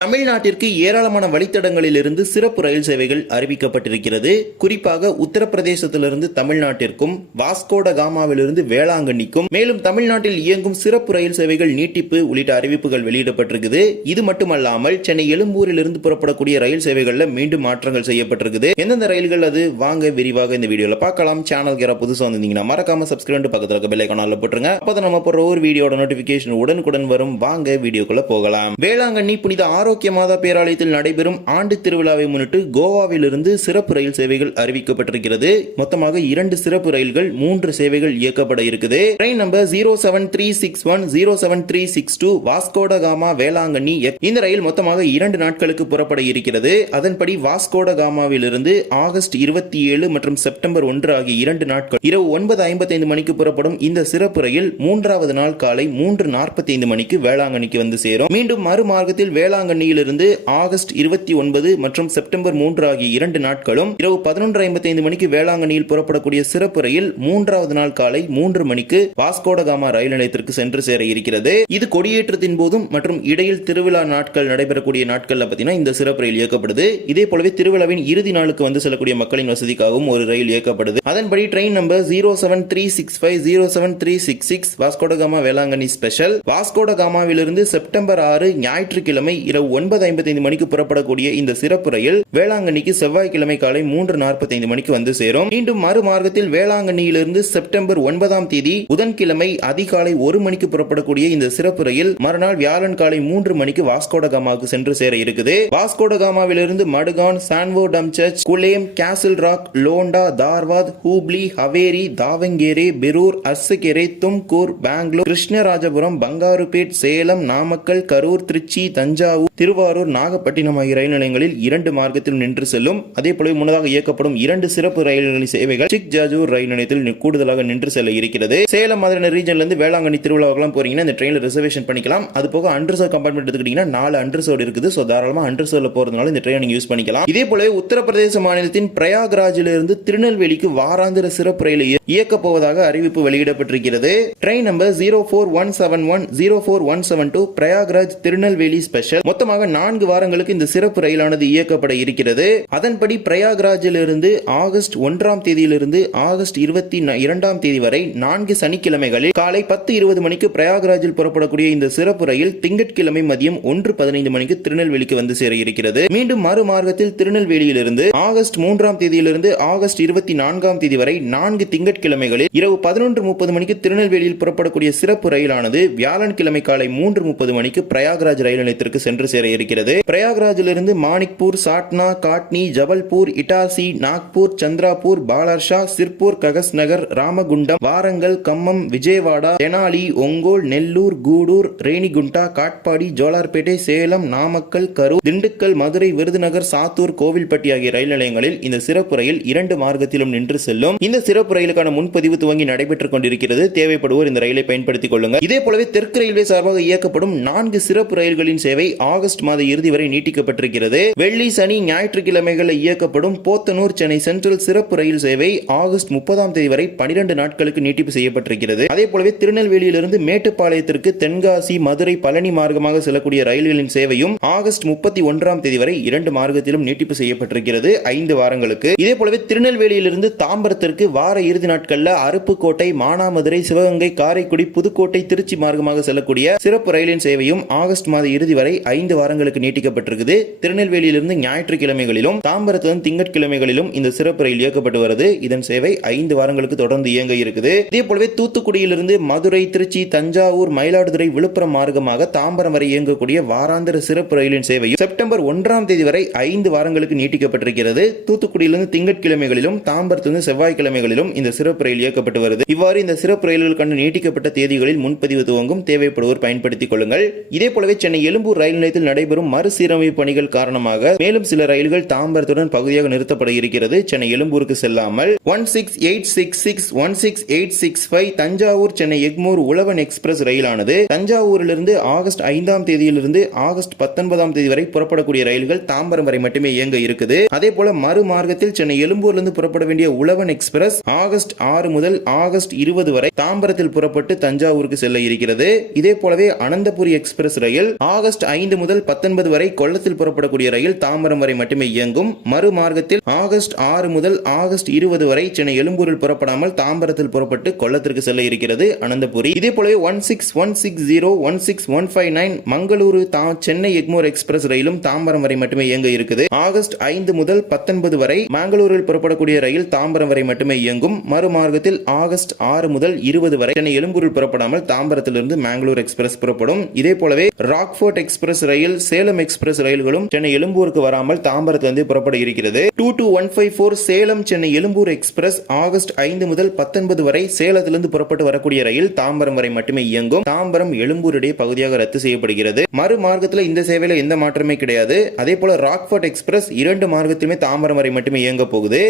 தமிழ்நாட்டிற்கு ஏராளமான வழித்தடங்களிலிருந்து சிறப்பு ரயில் சேவைகள் அறிவிக்கப்பட்டிருக்கிறது. குறிப்பாக உத்தரப்பிரதேசத்திலிருந்து தமிழ்நாட்டிற்கும், வாஸ்கோட காமாவிலிருந்து வேளாங்கண்ணிக்கும், மேலும் தமிழ்நாட்டில் இயங்கும் சிறப்பு ரயில் சேவைகள் நீட்டிப்பு உள்ளிட்ட அறிவிப்புகள் வெளியிடப்பட்டிருக்குது. இது மட்டுமல்லாமல் சென்னை எழும்பூரிலிருந்து புறப்படக்கூடிய ரயில் சேவைகள்ல மீண்டும் மாற்றங்கள் செய்யப்பட்டிருக்குது. எந்தெந்த ரயில்கள் அது வாங்க விரிவாக இந்த வீடியோல பார்க்கலாம். சேனலுக்கு யாராவது புதுசா வந்திருந்தீங்கன்னா மறக்காம சப்ஸ்கிரைப் பக்கத்துல இருக்க பெல் ஐகான்ல போட்டுருங்க. அப்பதான் நம்ம போற ஒரு வீடியோட நோட்டிபிகேஷன் உடனுக்குடன் வரும். வாங்க வீடியோக்குள்ள போகலாம். வேளாங்கண்ணி புனித ஆரோக்கிய மாதா பேராலயத்தில் நடைபெறும் ஆண்டு திருவிழாவை முன்னிட்டு கோவாவிலிருந்து சிறப்பு ரயில் சேவைகள் அறிவிக்கப்பட்டிருக்கிறது. மொத்தமாக 2 சிறப்பு ரயில்கள் 3 சேவைகள் இயக்கப்பட இருக்குது. Train number 07361 07362 Vasco da Gama Velankanni. இந்த ரயில் மொத்தமாக 2 நாட்களுக்கு புறப்பட இருக்கிறது. அதன்படி வாஸ்கோட காமாவிலிருந்து ஆகஸ்ட் 27 மற்றும் செப்டம்பர் 1 ஆகிய 2 நாட்கள் இரவு 9:55 மணிக்கு புறப்படும் இந்த சிறப்பு ரயில் 3வது நாள் காலை 3:45 மணிக்கு வேளாங்கண்ணிக்கு வந்து சேரும். மீண்டும் மறுமார்க்கத்தில் வேளாங்கண்ணியில் இருந்து ஆகஸ்ட் 29 மற்றும் செப்டம்பர் 3 ஆகிய 2 நாட்களும் இரவு 11:55 மணிக்கு வேளாங்கண்ணியில் புறப்படக்கூடிய சிறப்பு ரயில் 3வது நாள் காலை 3 மணிக்கு வாஸ்கோட காமா ரயில் நிலையத்திற்கு சென்று சேர இருக்கிறது. இது கொடியேற்றத்தின் போதும் மற்றும் இடையில் திருவிழா நாட்கள் நடைபெறக்கூடிய நாட்கள்ல பார்த்தீங்கன்னா இந்த சிறப்பு ரயில் இயக்கப்படுது. இதே போலவே திருவிழாவின் இறுதி நாளுக்கு வந்து செல்லக்கூடிய மக்களின் வசதிக்காகவும் ஒரு ரயில் இயக்கப்படுது. அதன்படி train number 07365 07366 Vasco da Gama Velankanni special Vasco da காமாவிலிருந்து செப்டம்பர் 6 ஞாயிற்றுக்கிழமை இரவு 9:55 மணிக்கு புறப்படக்கூடிய இந்த சிறப்பு ரயில் வேளாங்கண்ணிக்கு செவ்வாய்க்கிழமை காலை 3:45 மணிக்கு வந்து சேரும். மீண்டும் மறுமார்க்கத்தில் வேளாங்கண்ணியிலிருந்து செப்டம்பர் 9ஆம் தேதி புதன்கிழமை அதிகாலை 1 மணிக்கு புறப்படக்கூடிய இந்த சிறப்பு ரயில் மறுநாள் வியாழன் காலை 3 மணிக்கு வாஸ்கோட காமாவுக்கு சென்று சேர இருக்குது. வாஸ்கோட காமாவிலிருந்து மடுகான், சான்வோடம் சர்ச், குலேம், கேசல் ராக், லோண்டா, தார்வாத், ஹூப்ளி, ஹவேரி, தாவங்கேரே, பெரூர், அர்சகேரே, தும்கூர், பெங்களூர், கிருஷ்ணராஜபுரம், பங்காருபேட், சேலம், நாமக்கல், கரூர், திருச்சி, தஞ்சாவூர், திருவாரூர், நாகப்பட்டினம் ஆகிய ரயில் நிலையங்களில் 2 மார்க்கத்தில் நின்று செல்லும். அதே போல முன்னதாக இயக்கப்படும் 2 சிறப்பு ரயில்களின் சேவைகள் சிக் ஜாஜூர் ரயில் நிலையத்தில் கூடுதலாக நின்று செல்ல இருக்கிறது. சேலம் மாதிரி ரீஜன்ல இருந்து வேளாங்கண்ணி திருவிழாவுக்கு போறீங்கன்னா இந்த ட்ரெயின்ல ரிசர்வேஷன் பண்ணிக்கலாம். அது போக அண்டர்சர்வ் கம்பார்ட்மெண்ட் எடுத்துக்கிட்டீங்கன்னா 4 அண்டர்சர்வ் இருக்குது. சோ தாராளமா அண்டர்சர்வ்ல போறதுனால இந்த ட்ரெயின் யூஸ் பண்ணிக்கலாம். இதே போல உத்தரப்பிரதேச மாநிலத்தின் பிரயாக்ராஜிலிருந்து திருநெல்வேலிக்கு வாராந்திர சிறப்பு ரயில் இயக்கப் போவதாக அறிவிப்பு வெளியிடப்பட்டிருக்கிறது. Train number 04171 04172 Prayagraj Tirunelveli special. மொத்தமாக 4 வாரங்களுக்கு இந்த சிறப்பு ரயிலானது இயக்கப்பட இருக்கிறது. அதன்படி பிரயாக்ராஜிலிருந்து ஆகஸ்ட் 1ஆம் தேதியிலிருந்து ஆகஸ்ட் 22ஆம் தேதி வரை 4 சனிக்கிழமைகளில் காலை 10:20 மணிக்கு பிரயாக்ராஜில் புறப்படக்கூடிய இந்த சிறப்பு ரயில் திங்கட்கிழமை மதியம் 1:15 மணிக்கு திருநெல்வேலிக்கு வந்து சேர இருக்கிறது. மீண்டும் மறுமார்க்கத்தில் திருநெல்வேலியிலிருந்து ஆகஸ்ட் 3ஆம் தேதியிலிருந்து ஆகஸ்ட் 24ஆம் தேதி வரை 4 திங்கட்கிழமைகளில் இரவு 11:30 மணிக்கு திருநெல்வேலியில் புறப்படக்கூடிய சிறப்பு ரயிலானது வியாழன்கிழமை காலை 3:30 மணிக்கு பிரயாக்ராஜ் ரயில் நிலையத்திற்கு சென்று சேர இருக்கிறது. பிரயாக்ராஜிலிருந்து மாணிக்பூர், சாட்னா, காட்னி, ஜபல்பூர், இட்டாசி, நாக்பூர், சந்திராபூர், பாலர்ஷா, சிர்பூர், ககஸ்நகர், ராமகுண்டம், வாரங்கல், கம்மம், விஜயவாடா, தெனாலி, ஒங்கோல், நெல்லூர், கூடூர், ரேணிகுண்டா, காட்பாடி, ஜோலார்பேட்டை, சேலம், நாமக்கல், கரூர், திண்டுக்கல், மதுரை, விருதுநகர், சாத்தூர், கோவில்பட்டி ஆகிய ரயில் நிலையங்களில் இந்த சிறப்பு ரயில் 2 மார்க்கத்திலும் நின்று செல்லும். இந்த சிறப்பு ரயிலுக்கான முன்பதிவு துவங்கி நடைபெற்றுக் கொண்டிருக்கிறது. தேவைப்படுவோர் இந்த ரயிலை பயன்படுத்திக் கொள்ளுங்கள். இதே போலவே தெற்கு ரயில்வே சார்பாக இயக்கப்படும் 4 சிறப்பு ரயில்களின் சேவை ஆகஸ்ட் மாத இறுதி வரை நீட்டிக்கப்பட்டிருக்கிறது. வெள்ளி, சனி, ஞாயிற்றுக்கிழமைகளில் இயக்கப்படும் போத்தனூர் சென்னை சென்ட்ரல் சிறப்பு ரயில் சேவை ஆகஸ்ட் 30ஆம் தேதி வரை 12 நாட்களுக்கு நீட்டிப்பு செய்யப்பட்டிருக்கிறது. அதே போலவே திருநெல்வேலியிலிருந்து மேட்டுப்பாளையத்திற்கு தென்காசி, மதுரை, பழனி மார்க்கமாக செல்லக்கூடிய ரயில்களின் சேவையும் ஆகஸ்ட் 31ஆம் தேதி வரை 2 மார்க்கத்திலும் நீட்டிப்பு செய்யப்பட்டிருக்கிறது 5 வாரங்களுக்கு. இதே போலவே திருநெல்வேலியிலிருந்து தாம்பரத்திற்கு வார இறுதி நாட்கள்ல அருப்புக்கோட்டை, மானாமதுரை, சிவகங்கை, காரைக்குடி, புதுக்கோட்டை, திருச்சி மார்க்கமாக செல்லக்கூடிய சிறப்பு ரயிலின் சேவையும் ஆகஸ்ட் மாத இறுதி வரை 5 வாரங்களுக்கு நீட்டிக்கப்பட்டிருக்குது. திருநெல்வேலியிலிருந்து ஞாயிற்றுக்கிழமைகளிலும் தாம்பரத்திலிருந்து திங்கட்கிழமைகளிலும் இந்த சிறப்பு ரயில் இயக்கப்பட்டு வருது. இதன் சேவை 5 வாரங்களுக்கு தொடர்ந்து இயங்க இருக்குது. இதே போலவே தூத்துக்குடியிலிருந்து மதுரை, திருச்சி, தஞ்சாவூர், மயிலாடுதுறை, விழுப்புரம் மார்க்கமாக தாம்பரம் வரை இயங்கக்கூடிய வாராந்திர சிறப்பு ரயிலின் சேவையும் செப்டம்பர் 1ஆம் தேதி வரை 5 வாரங்களுக்கு நீட்டிக்கப்பட்டிருக்கிறது. தூத்துக்குடியிலிருந்து திங்கட்கிழமைகளிலும் தாம்பரத்திலிருந்து செவ்வாய்க்கிழமைகளிலும் இந்த சிறப்பு ரயில் இயக்கப்பட்டு வருது. இவ்வாறு இந்த சிறப்பு ரயில்களுக்கான நீட்டிக்கப்பட்ட தேதிகளில் முன்பதிவு துவங்கும். தேவைப்படுவோர் பயன்படுத்திக் கொள்ளுங்கள். இதே போலவே சென்னை எழும்பூர் ரயில் நிலையத்தில் நடைபெறும் மறுசீரமைப்பு பணிகள் காரணமாக மேலும் சில ரயில்கள் தாம்பரத்துடன் பகுதியாக நிறுத்தப்பட இருக்கிறது. சென்னை எழும்பூருக்கு செல்லாமல் 16866 16865 தஞ்சாவூர் சென்னை எக்மோர் உழவன் எக்ஸ்பிரஸ் ரயிலானது தஞ்சாவூரிலிருந்து ஆகஸ்ட் 5ஆம் தேதியிலிருந்து ஆகஸ்ட் 19ஆம் தேதி வரை புறப்படக்கூடிய ரயில்கள் தாம்பரம் வரை மட்டுமே இயங்க இருக்குது. அதே போல மறுமார்க்கத்தில் சென்னை எழும்பூரிலிருந்து புறப்பட வேண்டிய உழவன் எக்ஸ்பிரஸ் ஆகஸ்ட் 6 முதல் ஆகஸ்ட் 20 வரை தாம்பரத்தில் புறப்பட்டு தஞ்சாவூருக்கு செல்ல இருக்கிறது. இதே போலவே அனந்தபுரி எக்ஸ்பிரஸ் ரயில் ஆகஸ்ட் 5 முதல் முதல் 19 வரை கொல்லத்தில் புறப்படக்கூடிய ரயில் தாம்பரம் வரை மட்டுமே இயங்கும். மறுமார்க்கத்தில் ஆகஸ்ட் 6 முதல் ஆகஸ்ட் 20 வரை சென்னை எழும்பூரில் புறப்படாமல் தாம்பரத்தில் புறப்பட்டு கொல்லத்திற்கு செல்ல இருக்கிறது அனந்தபுரி. இதே போலவே 16160 16159 மங்களூரு சென்னை எக்மோர் எக்ஸ்பிரஸ் ரயிலும் தாம்பரம் வரை மட்டுமே இயங்க இருக்குது. ஆகஸ்ட் 5 முதல் 19 வரை மங்களூரில் புறப்படக்கூடிய ரயில் தாம்பரம் வரை மட்டுமே இயங்கும். மறுமார்க்கத்தில் ஆகஸ்ட் 6 முதல் 20 வரை சென்னை எழும்பூரில் புறப்படாமல் தாம்பரத்திலிருந்து மங்களூர் எக்ஸ்பிரஸ் புறப்படும். இதே போலவே ராக்ஃபோர்ட் எக்ஸ்பிரஸ் ரயில், சேலம் எக்ஸ்பிரஸ் ரயில்களும் சென்னை எழும்பூருக்கு வராமல் தாம்பரத்திலிருந்து புறப்பட இருக்கிறது. 22154 சேலம் சென்னை எழும்பூர் எக்ஸ்பிரஸ் ஆகஸ்ட் 5 முதல் 19 வரை சேலத்திலிருந்து புறப்பட்டு வரக்கூடிய ரயில் தாம்பரம் வரை மட்டுமே இயங்கும். தாம்பரம் எழும்பூர் இடையே பகுதியாக ரத்து செய்யப்படுகிறது. மறுமார்க்கத்தில் இந்த சேவையில எந்த மாற்றமே கிடையாது. அதே போல ராக்ஃபோர்ட் எக்ஸ்பிரஸ் 2 மார்க்கத்திலுமே தாம்பரம் வரை மட்டுமே இயங்க போகுது.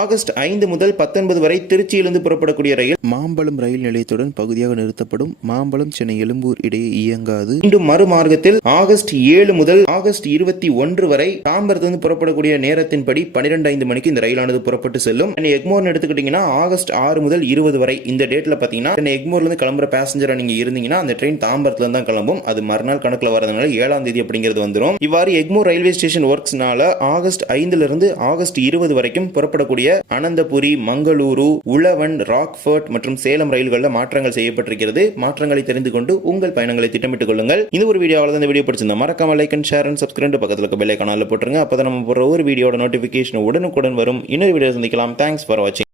ஆகஸ்ட் 5 முதல் 19 வரை திருச்சியிலிருந்து புறப்படக்கூடிய ரயில் மாம்பலம் ரயில் நிலையத்துடன் பகுதியாக நிறுத்தப்படும். மாம்பலம் சென்னை எழும்பூர் இடையே இயங்காது. மீண்டும் மறுமார்க்கத்தில் ஆகஸ்ட் 7 முதல் ஆகஸ்ட் 21 வரை தாம்பரத்திலிருந்து புறப்படக்கூடிய நேரத்தின்படி 12:05 மணிக்கு இந்த ரயிலானது புறப்பட்டு செல்லும். எக்மோர் எடுத்துக்கிட்டீங்கன்னா ஆகஸ்ட் 6 முதல் 20 வரை இந்த டேட்ல பாத்தீங்கன்னா எக்மோர்ல இருந்து கிளம்புற பேசஞ்சரா நீங்க இருந்தீங்கன்னா அந்த ட்ரெயின் தாம்பரத்துல இருந்து தான் கிளம்பும். அது மறுநாள் கணக்குல வரதுனால 7ஆம் தேதி அப்படிங்கிறது வந்துடும். இவ்வாறு எக்மோர் ரயில்வே ஸ்டேஷன் ஒர்க்ஸ்னால ஆகஸ்ட் 5 இருந்து ஆகஸ்ட் 20 வரைக்கும் புறப்படக்கூடிய அனந்தபுரி, மங்களூரு, உழவன், ராக்ஃபோர்ட் மற்றும் சேலம் ரயில்களில் மாற்றங்கள் செய்யப்பட்டிருக்கிறது. மாற்றங்களை தெரிந்து கொண்டு உங்கள் பயணங்களை திட்டமிட்டுக் கொள்ளுங்கள். இந்த ஒரு வீடியோ இந்த வீடியோ பிடிச்சிருந்தா மறக்காம like and share and subscribe, பக்கத்துல இருக்க பெல் ஐகானை போட்டுருங்க. அப்பதான் நம்ம போற ஒரு வீடியோட நோட்டிபிகேஷன் உடனுக்குடன் வரும். இன்னொரு வீடியோ சந்திக்கலாம். தேங்க்ஸ் ஃபார் வாட்சிங்.